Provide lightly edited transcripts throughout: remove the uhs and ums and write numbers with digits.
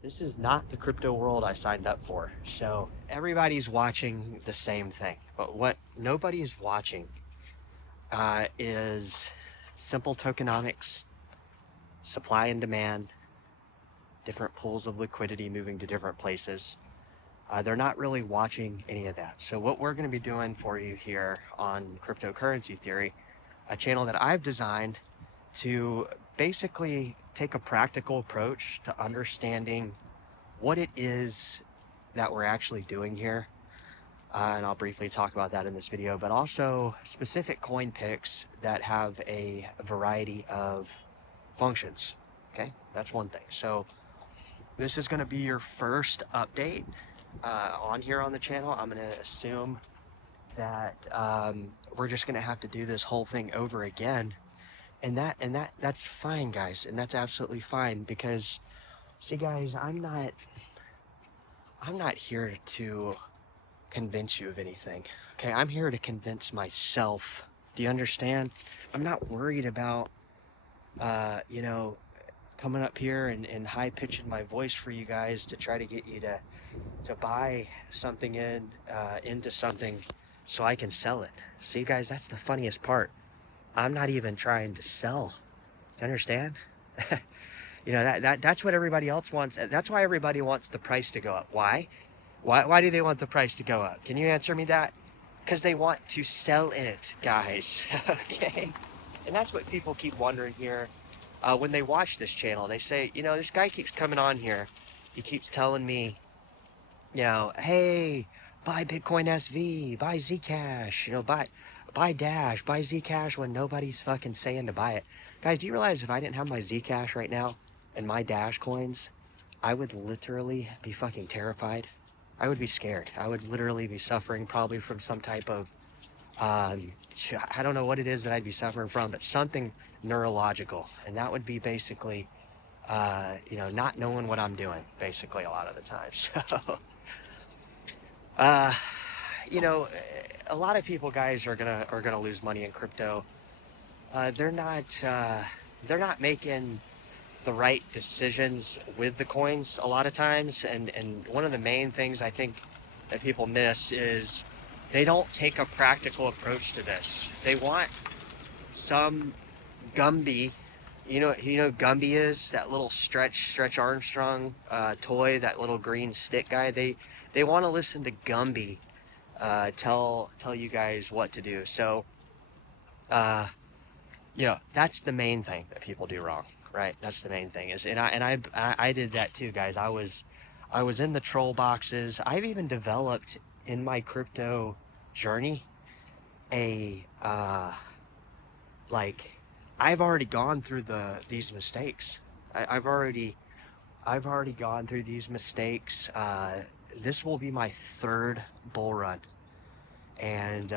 This is not the crypto world I signed up for. So everybody's watching the same thing, but what nobody is watching is simple tokenomics, supply and demand, different pools of liquidity moving to different places. They're not really watching any of that. So what we're going to be doing for you here on Cryptocurrency Theory, a channel that I've designed to basically take a practical approach to understanding what it is that we're actually doing here. And I'll briefly talk about that in this video, but also specific coin picks that have a variety of functions. Okay, that's one thing. So this is going to be your first update on here on the channel. I'm going to assume that we're just going to have to do this whole thing over again, and that's fine, guys, and that's absolutely fine, because see, guys, I'm not here to convince you of anything. Okay, I'm here to convince myself. Do you understand? I'm not worried about you know, coming up here and high pitching my voice for you guys to try to get you to buy something into something so I can sell it. See, guys, that's the funniest part. I'm not even trying to sell. Do you understand? You know, that's what everybody else wants. That's why everybody wants the price to go up. Why? Why do they want the price to go up? Can you answer me that? Because they want to sell it, guys. Okay? And that's what people keep wondering here. When they watch this channel, they say, you know, this guy keeps coming on here. He keeps telling me, you know, hey, buy Bitcoin SV, buy Zcash, you know, buy Dash, buy Zcash, when nobody's fucking saying to buy it. Guys, do you realize if I didn't have my Zcash right now and my Dash coins, I would literally be fucking terrified. I would be scared. I would literally be suffering probably from some type of, I don't know what it is that I'd be suffering from, but something neurological. And that would be basically, you know, not knowing what I'm doing, basically, a lot of the time. So, uh, you know, a lot of people, guys, are gonna lose money in crypto. They're not making the right decisions with the coins a lot of times, and one of the main things I think that people miss is they don't take a practical approach to this. They want some Gumby, you know Gumby is that little Stretch Armstrong toy, that little green stick guy. They want to listen to Gumby tell you guys what to do. So uh you know, that's the main thing that people do wrong, right? That's the main thing is, and I did that too, guys. I was in the troll boxes. I've even developed in my crypto journey a like, I've already gone through these mistakes. I've already gone through these mistakes. This will be my third bull run, and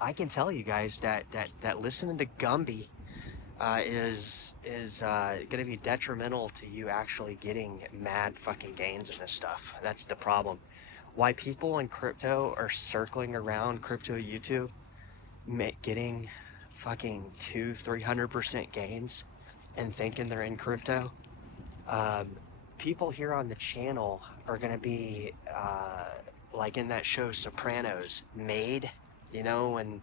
I can tell you guys that listening to Gumby is going to be detrimental to you actually getting mad fucking gains in this stuff. That's the problem. Why people in crypto are circling around crypto YouTube, getting fucking 200-300% gains and thinking they're in crypto. Um, People here on the channel are going to be like in that show Sopranos, made, you know, and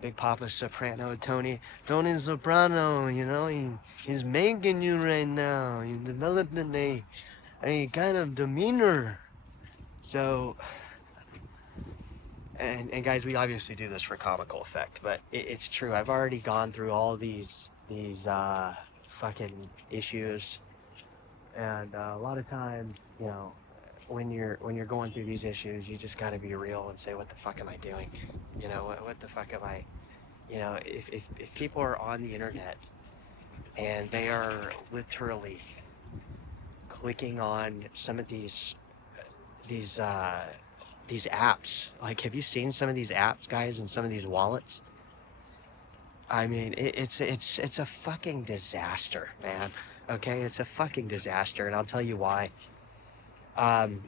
Big Papa Soprano, Tony Soprano, you know, he's making you right now. He's developing a kind of demeanor. So, and guys, we obviously do this for comical effect, but it's true. I've already gone through all these fucking issues, and a lot of times, you know, when you're going through these issues, you just got to be real and say, what the fuck am I doing? You know, what the fuck am I? You know, if people are on the internet and they are literally clicking on some of these uh these apps, like, have you seen some of these apps, guys, and some of these wallets? I mean, it's a fucking disaster, man. Okay, it's a fucking disaster, and I'll tell you why. um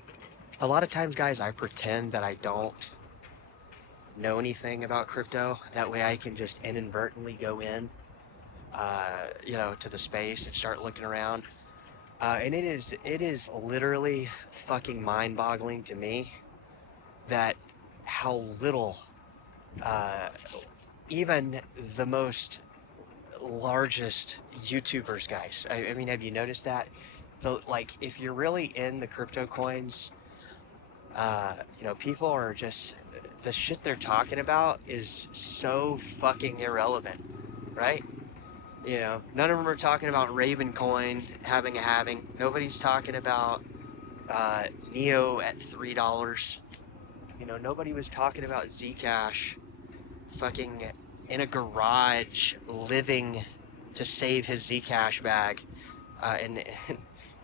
a lot of times, guys, I pretend that I don't know anything about crypto. That way I can just inadvertently go in, you know, to the space and start looking around. And it is literally fucking mind-boggling to me that how little uh, even the most largest YouTubers, guys. I mean, have you noticed that? Like, if you're really in the crypto coins, people are just, the shit they're talking about is so fucking irrelevant, right? None of them are talking about Raven coin having a halving. Nobody's talking about Neo at $3. Nobody was talking about Zcash fucking in a garage living to save his Zcash bag, and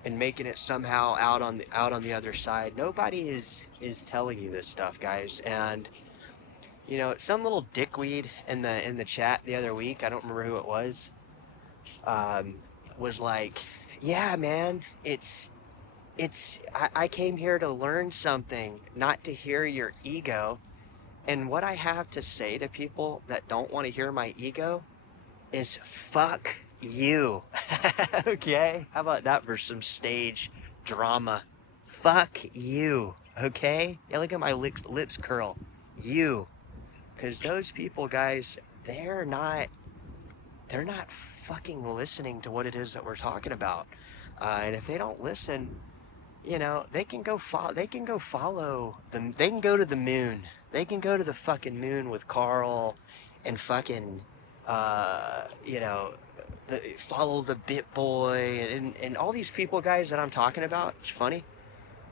and making it somehow out on the other side. Nobody is telling you this stuff, guys. And some little dickweed in the chat the other week, I don't remember who it um, was like, "Yeah, man, I came here to learn something, not to hear your ego." And what I have to say to people that don't want to hear my ego is fuck you. Okay? How about that for some stage drama? Fuck you. Okay? Yeah, look at my lips curl. You. Because those people, guys, they're not fucking listening to what it is that we're talking about. And if they don't listen, they can go follow them. They can go to the moon. They can go to the fucking moon with Carl and fucking, uh, you know, follow the Bit Boy and all these people, guys, that I'm talking about. It's funny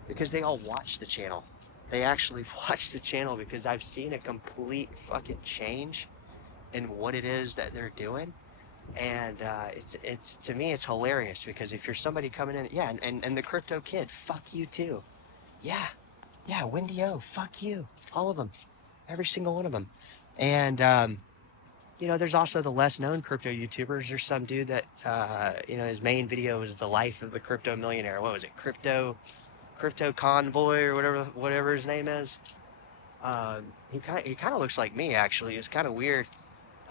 because they all watch the channel. They actually watch the channel because I've seen a complete fucking change in what it is that they're doing. And it's to me it's hilarious because if you're somebody coming in, yeah, and the crypto kid, fuck you too. Yeah, yeah, Wendy O, fuck you, all of them, every single one of them. And there's also the less known crypto YouTubers. There's some dude that his main video is the life of the crypto millionaire. What was it, crypto convoy or whatever his name is. He kind of looks like me actually. It's kind of weird.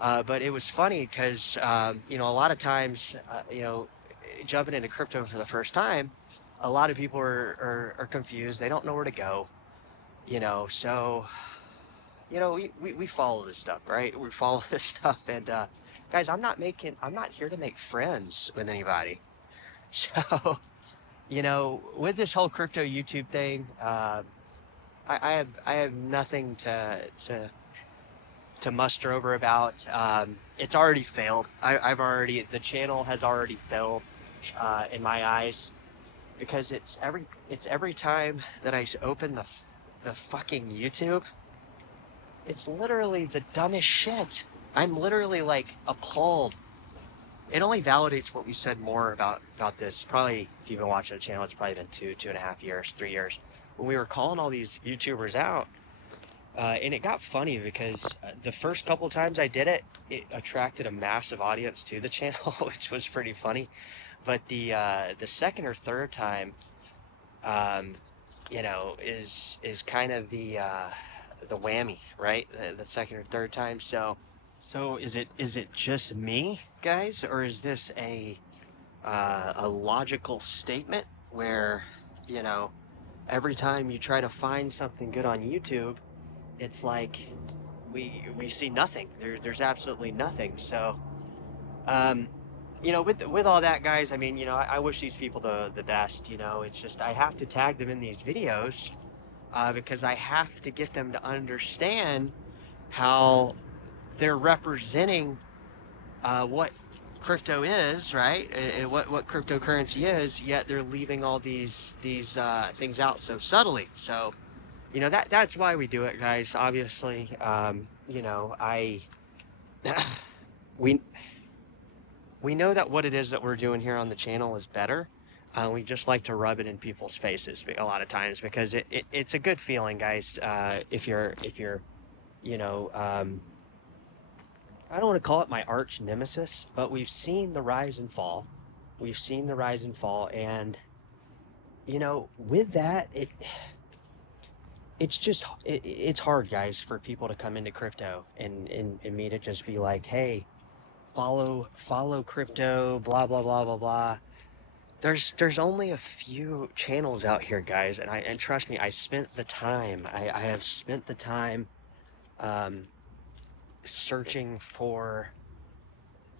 But it was funny because, a lot of times, jumping into crypto for the first time, a lot of people are confused. They don't know where to go, so, we follow this stuff, right? We follow this stuff. And, guys, I'm not here to make friends with anybody. So, with this whole crypto YouTube thing, I have nothing to muster over about. It's already failed. The channel has already failed in my eyes because it's every time that I open the fucking YouTube, it's literally the dumbest shit. I'm literally like appalled. It only validates what we said more about this. Probably if you've been watching the channel, it's probably been 2.5 years, 3 years when we were calling all these YouTubers out. And it got funny because the first couple times I did it, it attracted a massive audience to the channel, which was pretty funny. But the second or third time, um, is kind of the whammy, right? The second or third time. So is it just me, guys, or is this a logical statement where you know every time you try to find something good on YouTube, it's like we see nothing. There's absolutely nothing. So, um, with all that, guys, I mean, I wish these people the best. It's just I have to tag them in these videos because I have to get them to understand how they're representing what crypto is, right? What cryptocurrency is. Yet they're leaving all these things out so subtly. So that's why we do it, guys. Obviously, I we we know that what it is that we're doing here on the channel is better. We just like to rub it in people's faces a lot of times because it's a good feeling, guys. If you're you know I don't want to call it my arch nemesis, but we've seen the rise and fall. We've seen the rise and fall, and with that, it's hard, guys, for people to come into crypto and me to just be like, hey, follow crypto, blah blah blah blah blah. there's only a few channels out here, guys, and trust me, I spent the time. I have spent the time um, searching for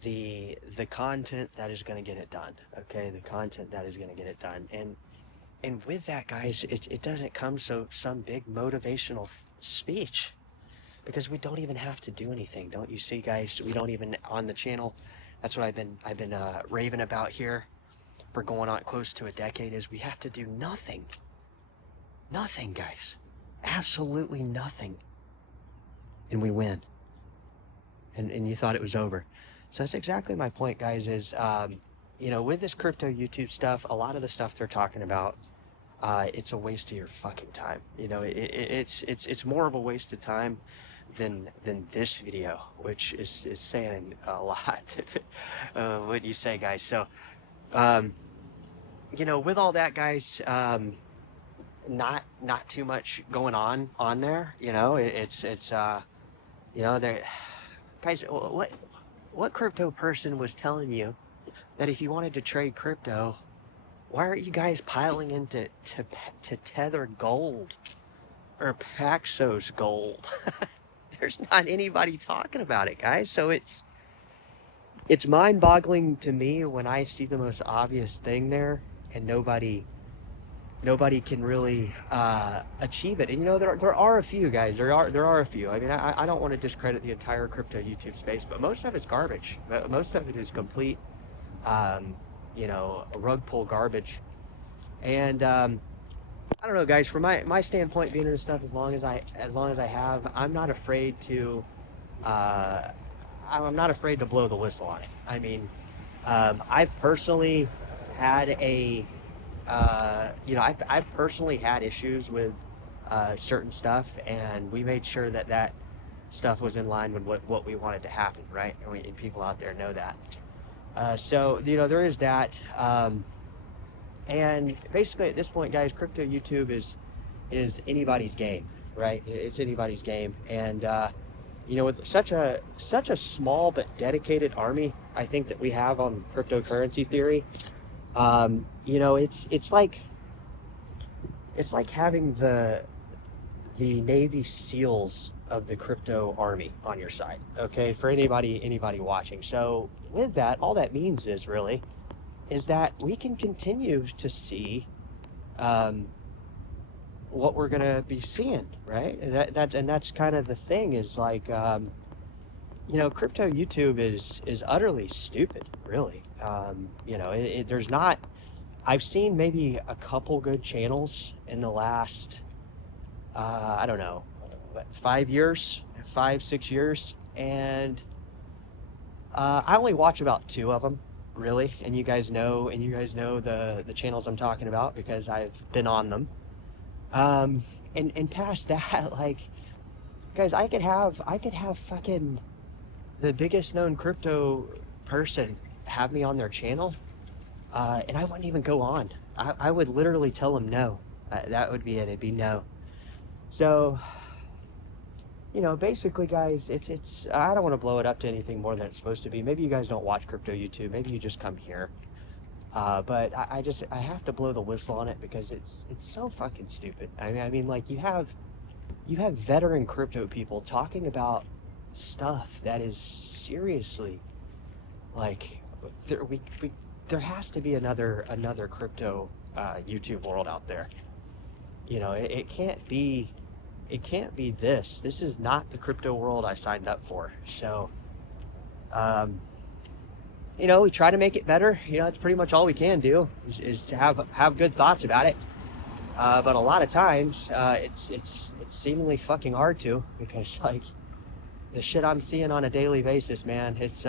the content that is going to get it done. Okay, the content that is going to get it done, and with that, guys, it doesn't come some big motivational speech, because we don't even have to do anything. Don't you see, guys? We don't even on the channel. That's what I've been raving about here for going on close to a decade, is we have to do nothing. Nothing, guys. Absolutely nothing. And we win. And you thought it was over. So that's exactly my point, guys, is, you know, with this crypto YouTube stuff, a lot of the stuff they're talking about, it's a waste of your fucking time. You know, it's more of a waste of time than this video, which is saying a lot. What you say, guys. So, um, you know, with all that, guys, not too much going on there. You know, it's you know, there, guys. What crypto person was telling you that if you wanted to trade crypto, why aren't you guys piling into to Tether Gold or Paxos Gold? There's not anybody talking about it, guys. So it's mind-boggling to me when I see the most obvious thing there, and nobody can really achieve it. And you know, there are a few, guys. There are a few. I mean, I don't want to discredit the entire crypto YouTube space, but most of it's garbage. Most of it is complete, um, you know, rug pull garbage. And I don't know, guys. From my standpoint, being in this stuff as long as I have, I'm not afraid to. Uh, I'm not afraid to blow the whistle on it. I mean, I've personally had a you know, I've personally had issues with certain stuff, and we made sure that that stuff was in line with what we wanted to happen, right? And people out there know that. So, you know, there is that. And basically, at this point, guys, crypto YouTube is anybody's game, right? It's anybody's game, and you know, with such a small but dedicated army, I think that we have on cryptocurrency theory. You know, it's like having the Navy SEALs of the crypto army on your side. Okay, for anybody watching. So with that, all that means is that we can continue to see um, what we're gonna be seeing, right? And that's kind of the thing, is like, you know, crypto YouTube is utterly stupid, really. You know, there's not. I've seen maybe a couple good channels in the last, I don't know, what, 5 years, 5, 6 years, and I only watch about two of them, really. And you guys know the channels I'm talking about, because I've been on them. And past that, like, guys, I could have fucking the biggest known crypto person have me on their channel, and I wouldn't even go on. I would literally tell them no. That would be it. It'd be no. So, you know, basically, guys, it's. I don't want to blow it up to anything more than it's supposed to be. Maybe you guys don't watch crypto YouTube. Maybe you just come here. But I have to blow the whistle on it, because it's so fucking stupid. I mean, like, you have veteran crypto people talking about stuff that is seriously, like, there has to be another crypto YouTube world out there. You know, it can't be this. This is not the crypto world I signed up for. So, um, you know, we try to make it better. You know, that's pretty much all we can do, is to have good thoughts about it. But a lot of times, it's seemingly fucking hard to, because, like, the shit I'm seeing on a daily basis, man, it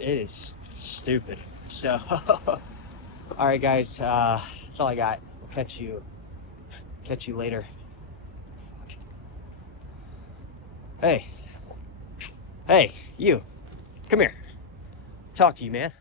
is stupid. So, all right, guys, that's all I got. We'll catch you later. Hey, you, come here. Talk to you, man.